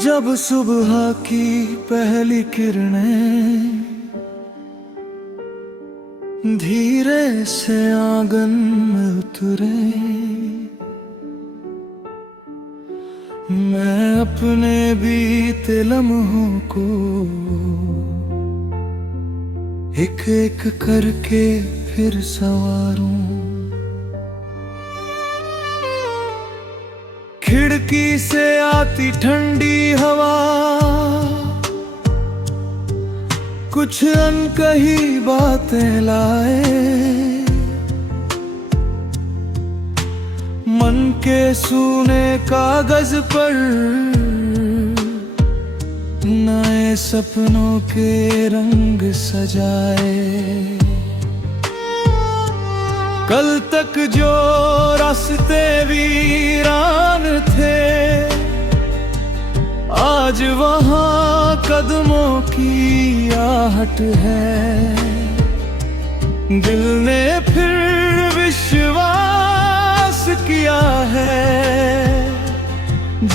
जब सुबह की पहली किरणें धीरे से आंगन में उतरे, मैं अपने बीते लम्हों को एक एक करके फिर संवारूं। खिड़की से आती ठंडी हवा कुछ अनकही बातें लाए, मन के सूने कागज पर नए सपनों के रंग सजाए। कल तक जो रास्ते वीरान थे, आज वहाँ कदमों की आहट है। दिल ने फिर विश्वास किया है,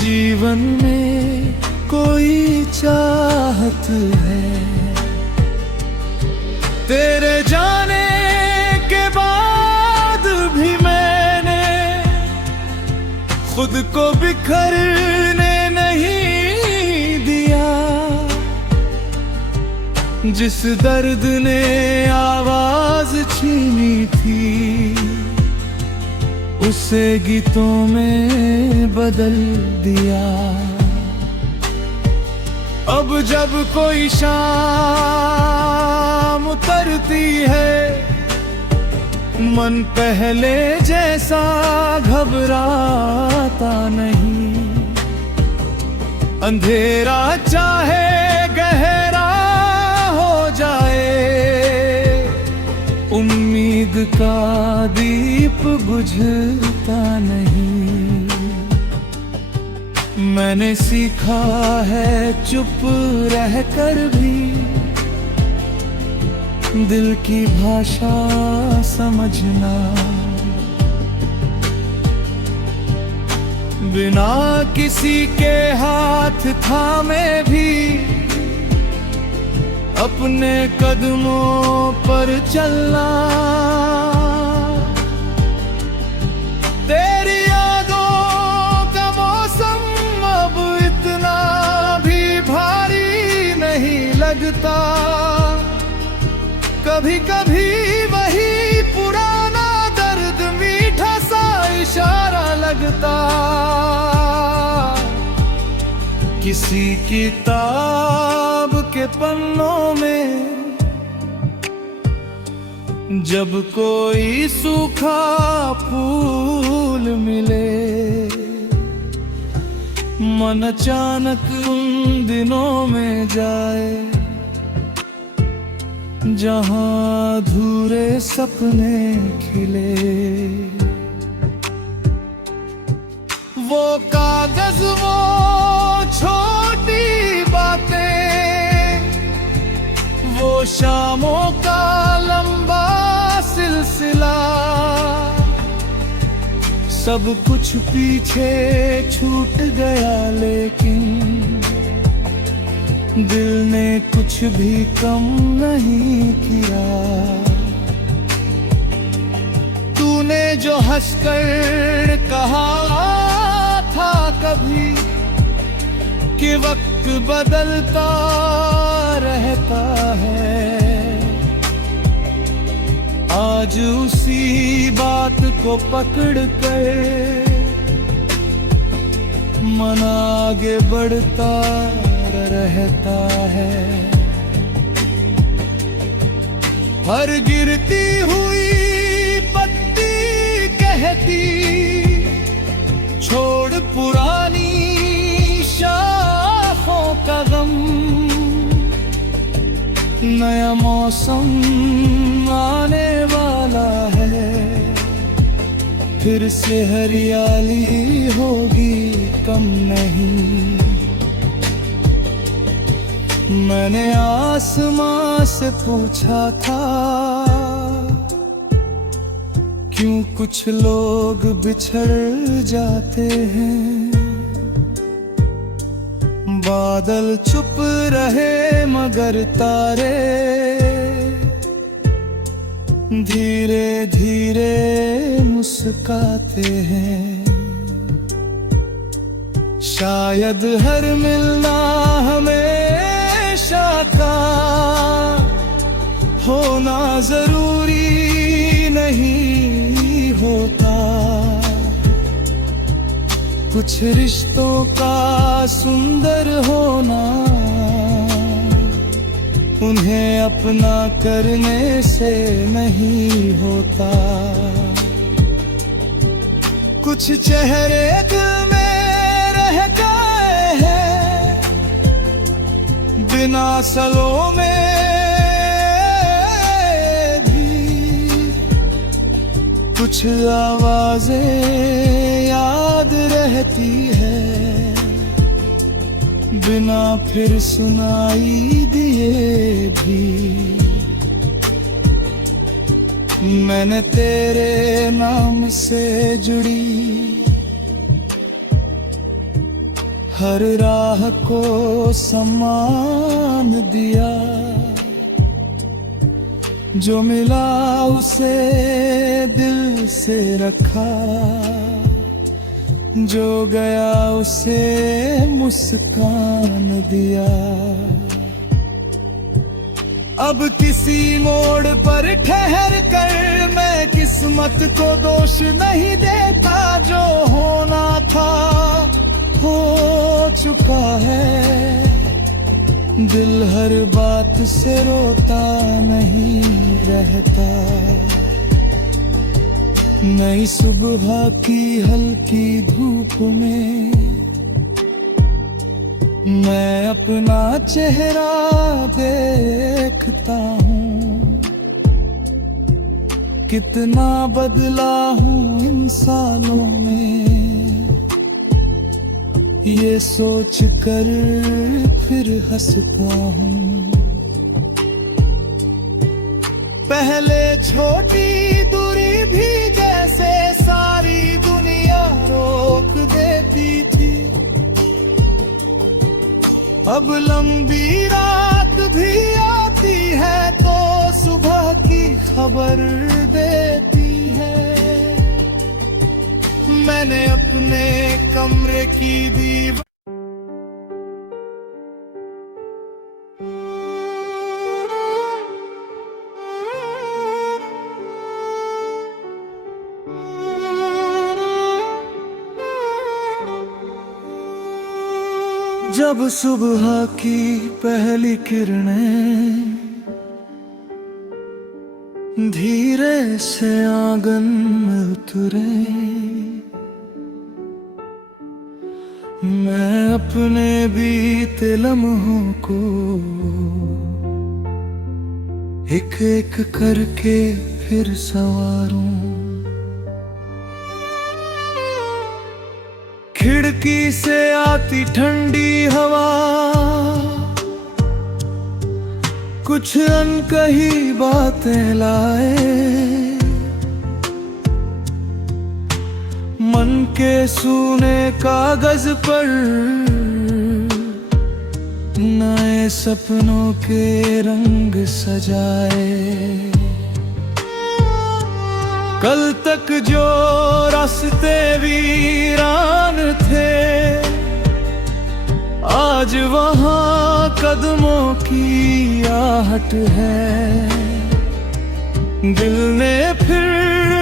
जीवन में कोई चाहत है। तेरे जाने के बाद भी मैंने खुद को बिखरने नहीं दिया। जिस दर्द ने आवाज छीनी थी, उसे गीतों में बदल दिया। अब जब कोई शाम उतरती है, मन पहले जैसा घबराता नहीं। अंधेरा चाहे गहरा हो जाए, उम्मीद का दीप बुझता नहीं। मैंने सीखा है चुप रहकर भी दिल की भाषा समझना। बिना किसी के हाथ थामे भी अपने कदमों पर चलना। तेरी यादों का मौसम अब इतना भी भारी नहीं लगता। कभी कभी वही पुराना दर्द मीठा सा इशारा लगता। किसी किताब के पन्नों में जब कोई सूखा फूल मिले, मन अचानक उन दिनों में जाए जहां अधूरे सपने खिले। वो कागज, वो छोटी बातें, वो शामों का लंबा सिलसिला, सब कुछ पीछे छूट गया। लेकिन दिल ने कुछ भी कम नहीं किया। तूने जो हंसकर कहा था कभी कि वक्त बदलता रहता है, आज उसी बात को पकड़ कर मन आगे बढ़ता रहता है। हर गिरती हुई पत्ती कहती, छोड़ पुरानी शाखों का गम। नया मौसम आने वाला है, फिर से हरियाली होगी कम नहीं। मैंने आसमां से पूछा था, क्यों कुछ लोग बिछड़ जाते हैं। बादल चुप रहे मगर तारे धीरे धीरे मुस्काते हैं। शायद हर मिलना हमेशा का होना जरूरी नहीं होता। कुछ रिश्तों का सुंदर होना उन्हें अपना करने से नहीं होता। कुछ चेहरे दिल में रह गए हैं बिना सलों में भी। कुछ आवाजें याद रहती है बिना फिर सुनाई दिए भी। मैंने तेरे नाम से जुड़ी हर राह को सम्मान दिया। जो मिला उसे दिल से रखा, जो गया उसे मुस्कान दिया। अब किसी मोड़ पर ठहर कर मैं किस्मत को दोष नहीं देता। जो होना था हो चुका है, दिल हर बात से रोता नहीं रहता। नई सुबह की हल्की धूप में मैं अपना चेहरा देखता हूँ। कितना बदला हूँ इन सालों में, ये सोच कर फिर हंसता हूँ। पहले छोटी दूरी भी जैसे सारी दुनिया रोक देती थी। अब लंबी रात भी आती है तो सुबह की खबर देती है। मैंने अपने कमरे की दीवार जब सुबह की पहली किरणें धीरे से आंगन में उतरे, मैं अपने बीते लम्हों को एक एक करके फिर संवारूं। खिड़की से आती ठंडी हवा कुछ अनकही बातें लाए। मन के सूने कागज पर नए सपनों के रंग सजाए। कल तक जो रास्ते वीरान थे आज वहाँ कदमों की आहट है। दिल ने फिर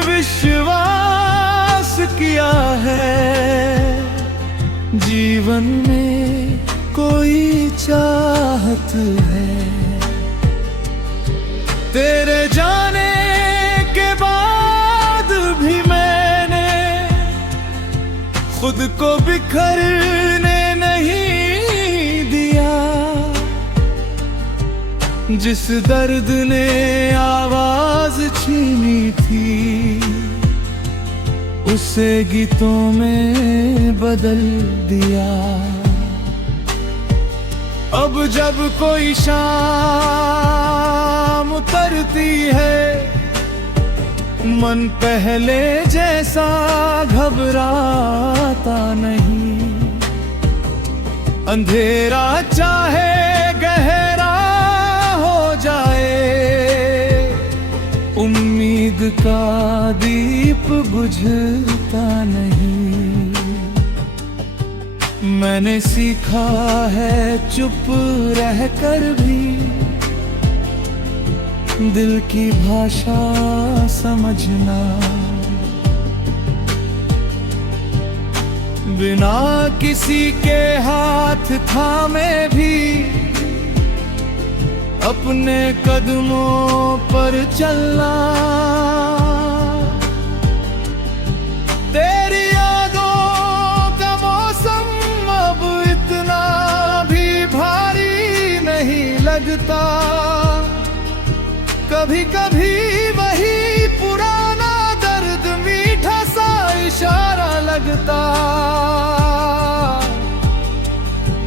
विश्वास किया है जीवन में कोई चाहत है। तेरे जाने के बाद भी मैंने खुद को बिखरने नहीं दिया। जिस दर्द ने आवाज छीनी थी उसे गीतों में बदल दिया। अब जब कोई शाम उतरती है मन पहले जैसा घबराता नहीं। अंधेरा चाहे गहरा हो जाए, उम्मीद का दीप बुझता नहीं। मैंने सीखा है चुप रहकर भी दिल की भाषा समझना। बिना किसी के हाथ थामे भी अपने कदमों पर चलना। तेरी यादों का मौसम अब इतना भी भारी नहीं लगता। कभी कभी वही पुराना दर्द मीठा सा इशारा लगता।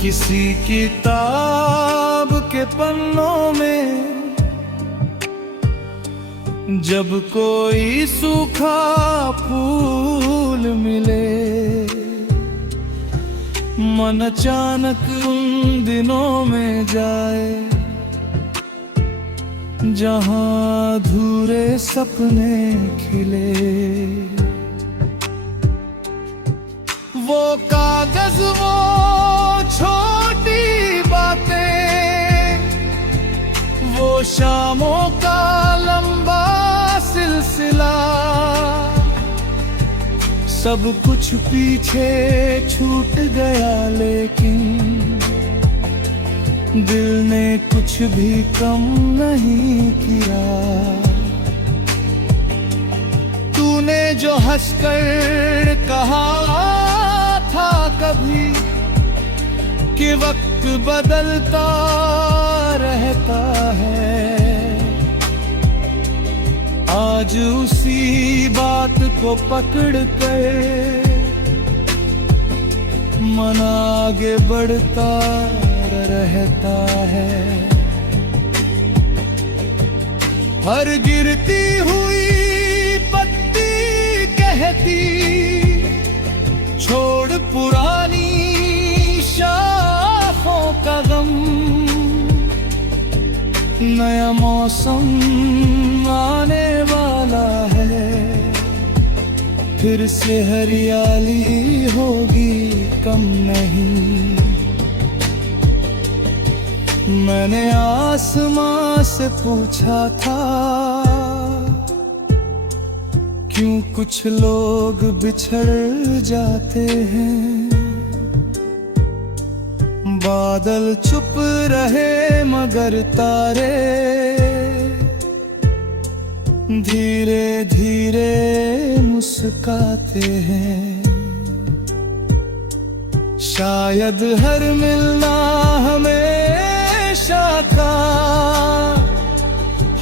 किसी किताब के पन्नों में जब कोई सूखा फूल मिले, मन अचानक उन दिनों में जाए जहां अधूरे सपने खिले। वो कागज, वो छोटी बातें, वो शामों का लंबा सिलसिला, सब कुछ पीछे छूट गया लेकिन दिल ने कुछ भी कम नहीं किया। तूने जो हंसकर कहा था कभी कि वक्त बदलता रहता है, आज उसी बात को पकड़ कर मन आगे बढ़ता रहता है। हर गिरती हुई पत्ती कहती छोड़ पुरानी शाखों का गम। नया मौसम आने वाला है, फिर से हरियाली होगी कम नहीं। मैंने आसमां से पूछा था क्यों कुछ लोग बिछड़ जाते हैं। बादल चुप रहे मगर तारे धीरे धीरे मुस्कुराते हैं। शायद हर मिलना हमेशा का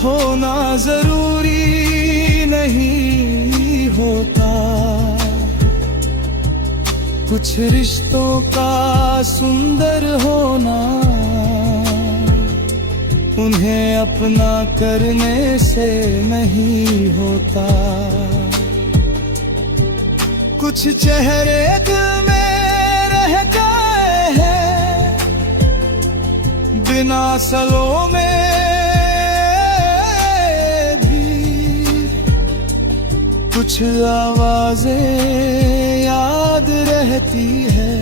होना जरूरी नहीं होता। कुछ रिश्तों का सुंदर होना उन्हें अपना करने से नहीं होता। कुछ चेहरे दिल में रह गए हैं बिना सलों में भी। कुछ आवाजें याद रहती है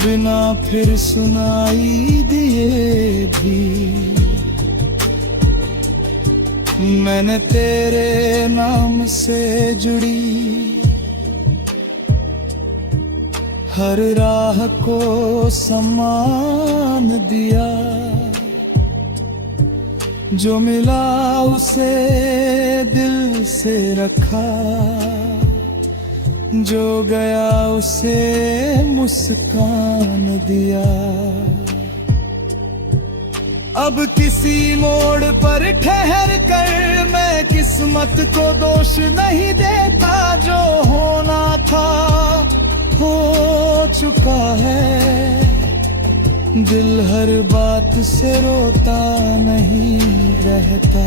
बिना फिर सुनाई दिए भी। मैंने तेरे नाम से जुड़ी हर राह को सम्मान दिया। जो मिला उसे दिल से रखा, जो गया उसे मुस्कान दिया। अब किसी मोड़ पर ठहर कर मैं किस्मत को दोष नहीं देता। जो होना था हो चुका है, दिल हर बात से रोता नहीं रहता।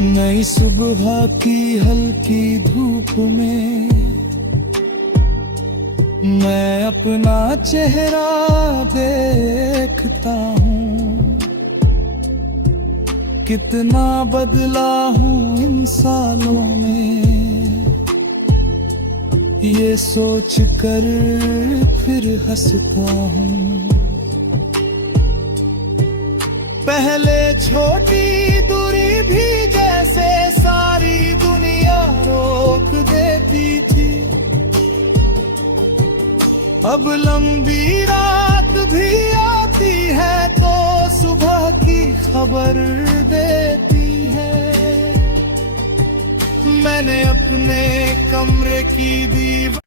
नई सुबह की हल्की धूप में मैं अपना चेहरा देखता हूँ, कितना बदला हूँ इन सालों में। ये सोच कर फिर हंसता हूँ। पहले छोटी दूरी भी जैसे सारी दुनिया रोक देती थी, अब लंबी रात भी आती है तो सुबह की खबर देती है। मैंने अपने कमरे की दीवार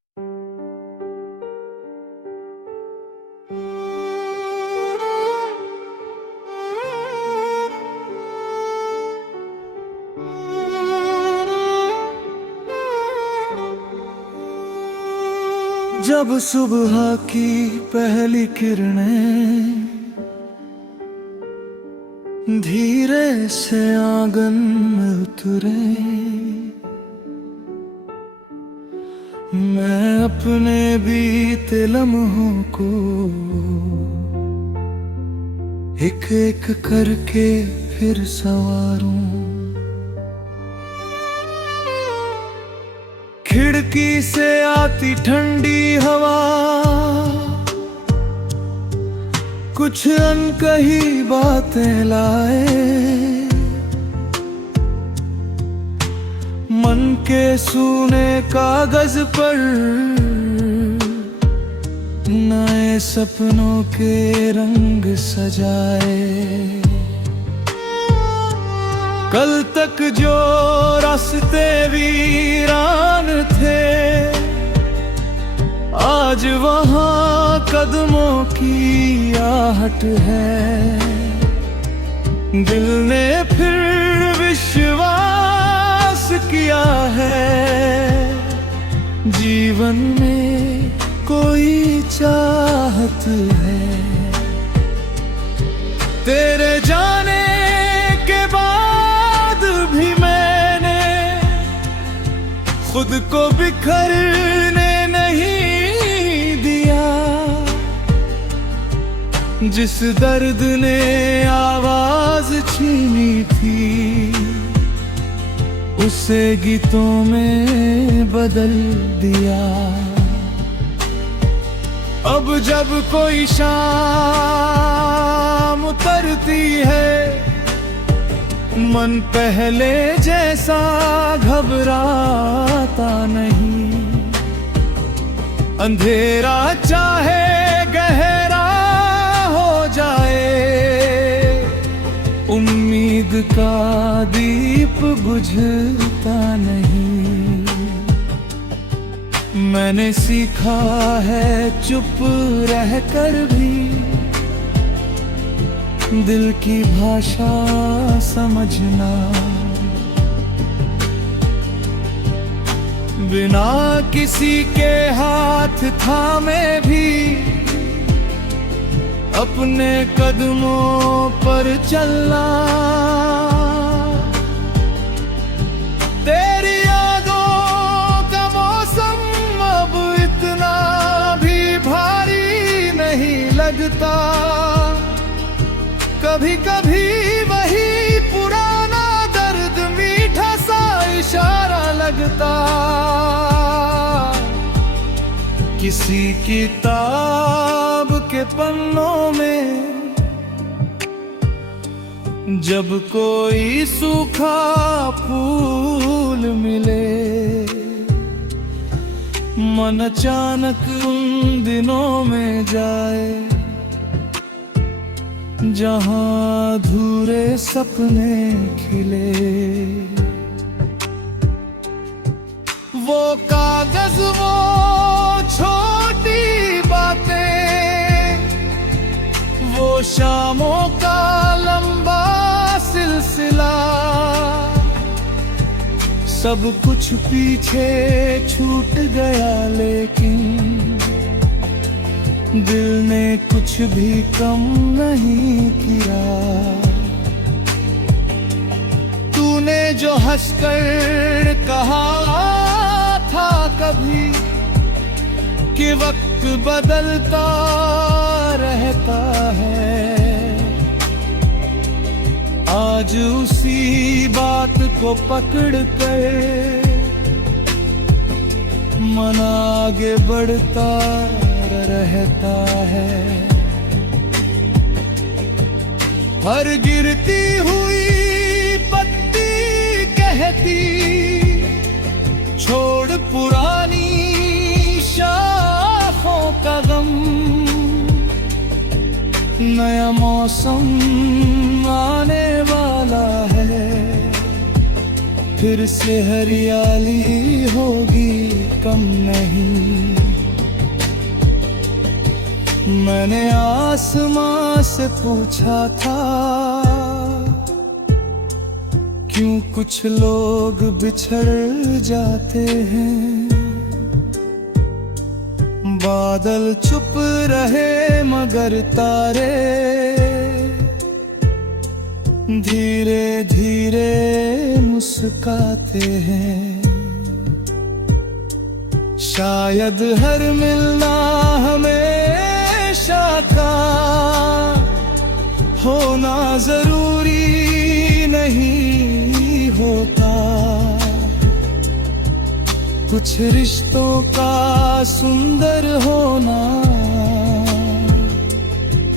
जब सुबह की पहली किरणें धीरे से आंगन में उतरे, मैं अपने बीते लम्हों को एक एक करके फिर संवारूं। खिड़की से आती ठंडी हवा कुछ अनकही बातें लाए, मन के सूने कागज पर नए सपनों के रंग सजाए। कल तक जो रास्ते वीरान थे, आज वहाँ कदमों की आहट है। दिल ने फिर विश्वास किया है, जीवन में कोई चाहत है। तेरे जाने के बाद भी मैंने खुद को बिखरने नहीं दिया। जिस दर्द ने आवाज छीनी थी, उसे गीतों में बदल दिया। अब जब कोई शाम उतरती है, मन पहले जैसा घबराता नहीं। अंधेरा चाहे गहरा हो जाए, उम्मीद का दीप बुझता नहीं। मैंने सीखा है चुप रहकर भी दिल की भाषा समझना। बिना किसी के हाथ थामे भी अपने कदमों पर चलना। तेरी यादों का मौसम अब इतना भी भारी नहीं लगता। कभी कभी वही पुराना दर्द मीठा सा इशारा लगता। किसी किताब के पन्नों में जब कोई सूखा फूल मिले, मन अचानक उन दिनों में जाए जहां अधूरे सपने खिले। वो कागज, वो छोटी बातें, वो शामों का लंबा सिलसिला, सब कुछ पीछे छूट गया। लेकिन दिल ने कुछ भी कम नहीं किया। तूने जो हंसकर कहा था कभी क्योंकि वक्त बदलता रहता है। आज उसी बात को पकड़ कर मन आगे बढ़ता रहता है। हर गिरती हुई पत्ती कहती छोड़ पुरानी शाखों का गम। नया मौसम आने वाला है, फिर से हरियाली होगी कम नहीं। मैंने आसमां से पूछा था क्यों कुछ लोग बिछड़ जाते हैं। बादल चुप रहे मगर तारे धीरे धीरे मुस्काते हैं। शायद हर मिलना हमेशा का होना जरूरी नहीं होता। कुछ रिश्तों का सुंदर होना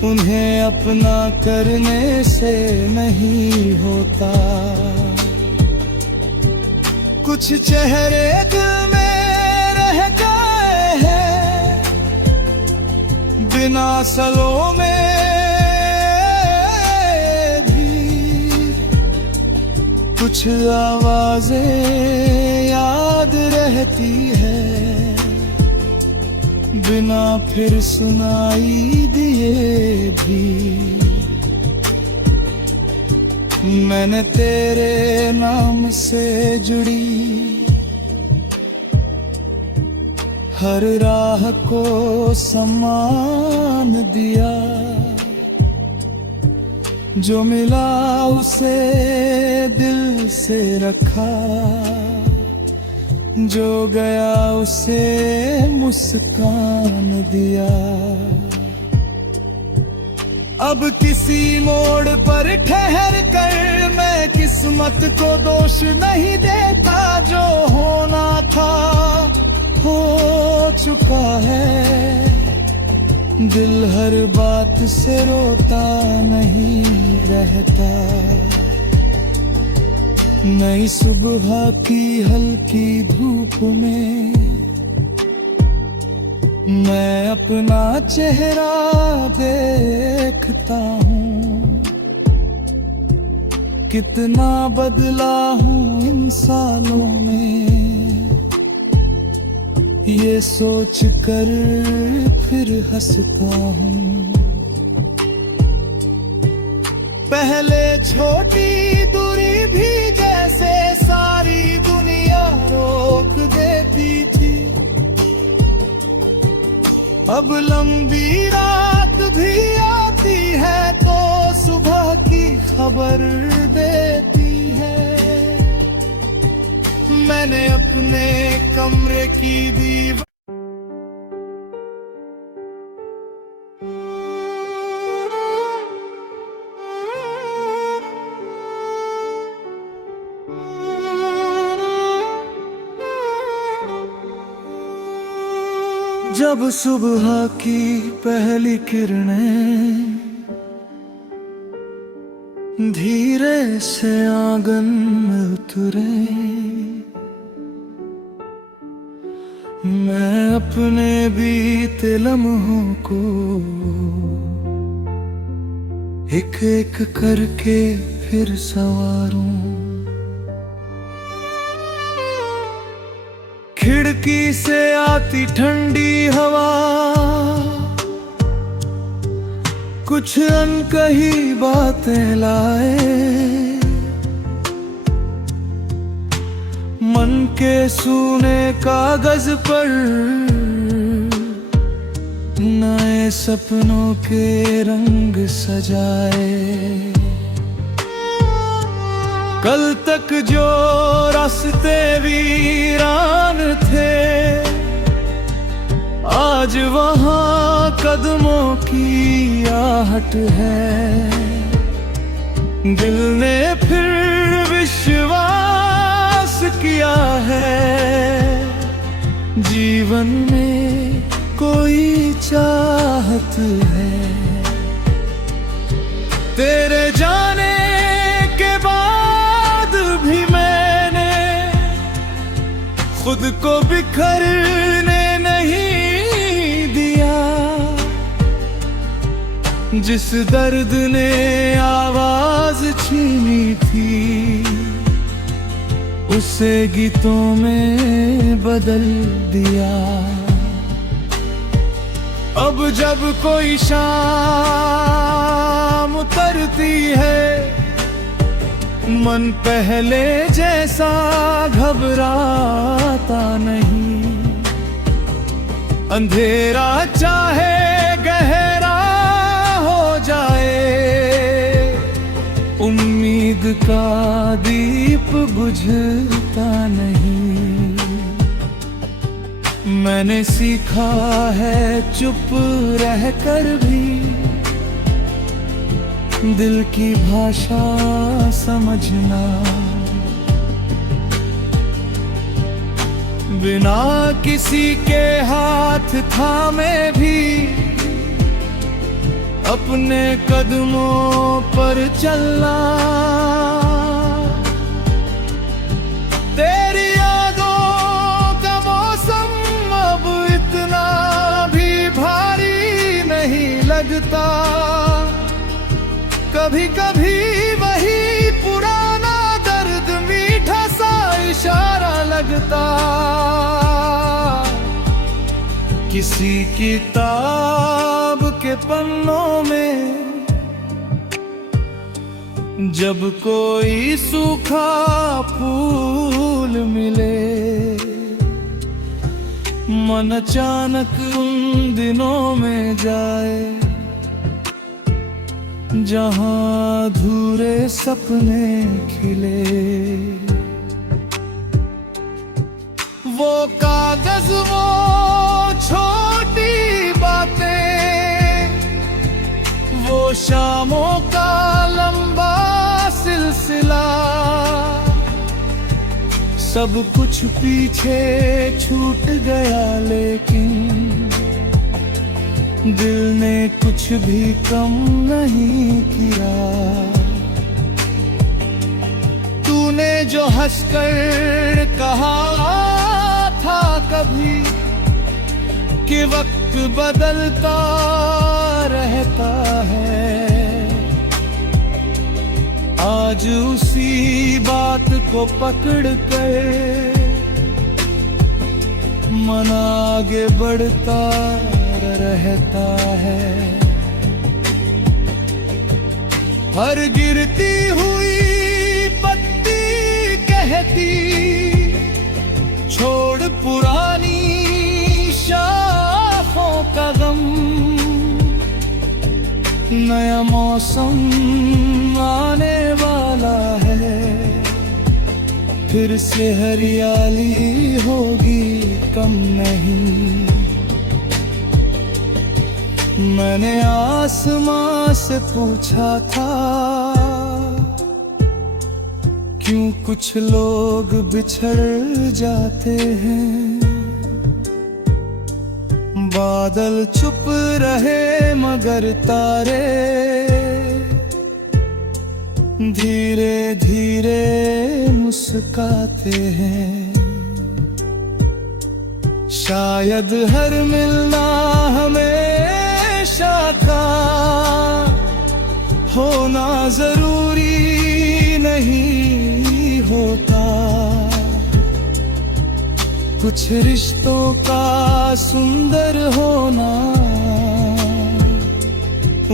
उन्हें अपना करने से नहीं होता। कुछ चेहरे दिल में रह गए हैं बिना सलों में भी। कुछ आवाजें याद रहती है बिना फिर सुनाई दिए भी। मैंने तेरे नाम से जुड़ी हर राह को सम्मान दिया। जो मिला उसे दिल से रखा, जो गया उसे मुस्कान दिया। अब किसी मोड़ पर ठहर कर मैं किस्मत को दोष नहीं देता। जो होना था हो चुका है, दिल हर बात से रोता नहीं रहता। नई सुबह की हल्की धूप में मैं अपना चेहरा देखता हूँ। कितना बदला हूँ इन सालों में, ये सोच कर फिर हंसता हूँ। पहले छोटी दूरी भी जैसे सारी दुनिया रोक देती थी। अब लंबी रात भी आती है तो सुबह की खबर देती है। मैंने अपने कमरे की दीवार जब सुबह की पहली किरणें धीरे से आंगन में उतरे, मैं अपने बीते लम्हों को एक एक करके फिर संवारूं। खिड़की से आती ठंडी हवा कुछ अनकही बातें लाए। मन के सूने कागज पर नए सपनों के रंग सजाए। कल तक जो रास्ते वीरान थे आज आज वहाँ कदमों की आहट है, दिल ने फिर विश्वास किया है, जीवन में कोई चाहत है। तेरे जाने के बाद भी मैंने खुद को बिखरने नहीं दिया, जिस दर्द ने आवाज छीनी थी उसे गीतों में बदल दिया। अब जब कोई शाम उतरती है, मन पहले जैसा घबराता नहीं, अंधेरा चाहे गहरा हो जाए, उम्मीद का दीप बुझता नहीं। मैंने सीखा है चुप रहकर भी दिल की भाषा समझना, बिना किसी के हाथ थामे भी अपने कदमों पर चलना। तेरी यादों का मौसम अब इतना भी भारी नहीं लगता, कभी कभी वही पुराना दर्द मीठा सा इशारा लगता। किसी किताब के पन्नों में जब कोई सूखा फूल मिले, मन अचानक उन दिनों में जाए जहां अधूरे सपने खिले। वो कागज, वो छोटी बातें, वो शामों का लंबा सिलसिला, सब कुछ पीछे छूट गया, लेकिन दिल ने कुछ भी कम नहीं किया। तूने जो हंसकर कहा था कभी कि वक्त बदलता रहता है, आज उसी बात को पकड़ कर मन आगे बढ़ता रहता है। हर गिरती हुई पत्ती कहती छोड़ पुरानी शाखों का गम, नया मौसम आने वाला है, फिर से हरियाली होगी कम नहीं। मैंने आसमां से पूछा था क्यों कुछ लोग बिछड़ जाते हैं, बादल चुप रहे मगर तारे धीरे धीरे मुस्कुराते हैं। शायद हर मिलना हमेशा का होना जरूरी नहीं होता, कुछ रिश्तों का सुंदर होना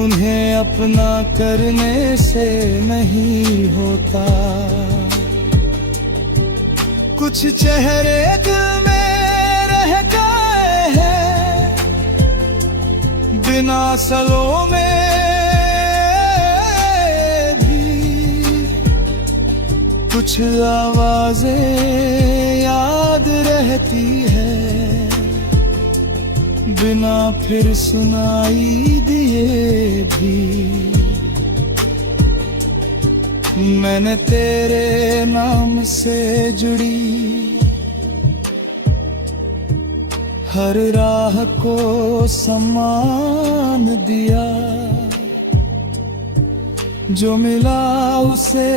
उन्हें अपना करने से नहीं होता। कुछ चेहरे दिल में रह गए हैं बिना सलों में भी, कुछ आवाजें याद रहती है बिना फिर सुनाई दिए भी मैंने तेरे नाम से जुड़ी हर राह को सम्मान दिया। जो मिला उसे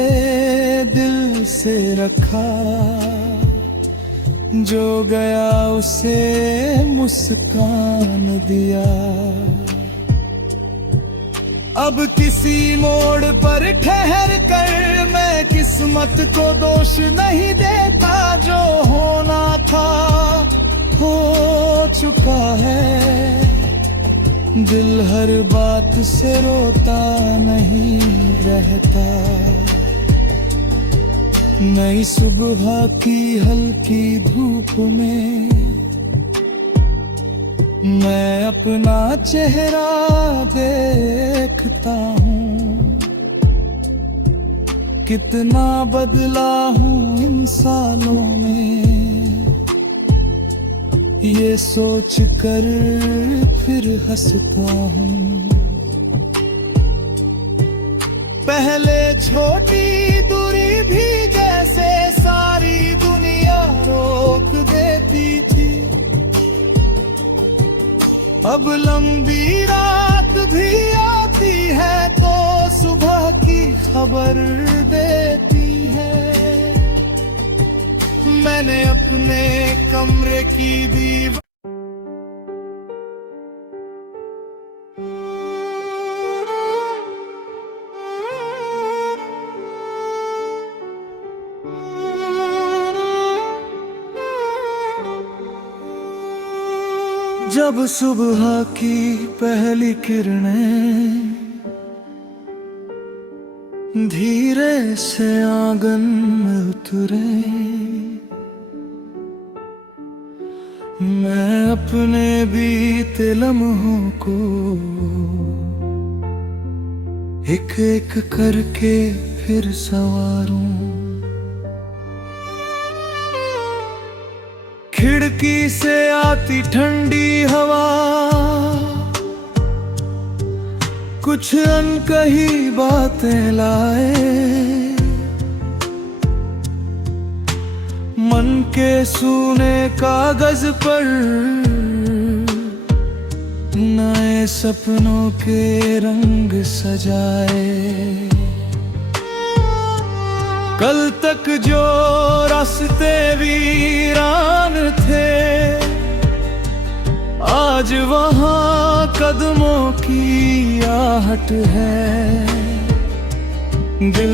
दिल से रखा, जो गया उसे मुस्कान दिया। अब किसी मोड़ पर ठहर कर मैं किस्मत को दोष नहीं देता। जो होना था हो चुका है, दिल हर बात से रोता नहीं रहता। नई सुबह की हल्की धूप में मैं अपना चेहरा देखता हूँ। कितना बदला हूँ इन सालों में, ये सोच कर फिर हंसता हूँ। पहले छोटी दूरी भी जैसे सारी दुनिया रोक देती थी, अब लंबी रात भी आती है तो सुबह की खबर देती है। मैंने अपने कमरे की दीवार जब सुबह की पहली किरणें धीरे से आंगन में उतरे, मैं अपने बीते लम्हों को एक एक करके फिर संवारूं। खिड़की से आती ठंडी हवा कुछ अनकही बातें लाए, मन के सूने कागज पर नए सपनों के रंग सजाए। कल तक जो रास्ते वीरान थे आज वहाँ कदमों की आहट है। दिल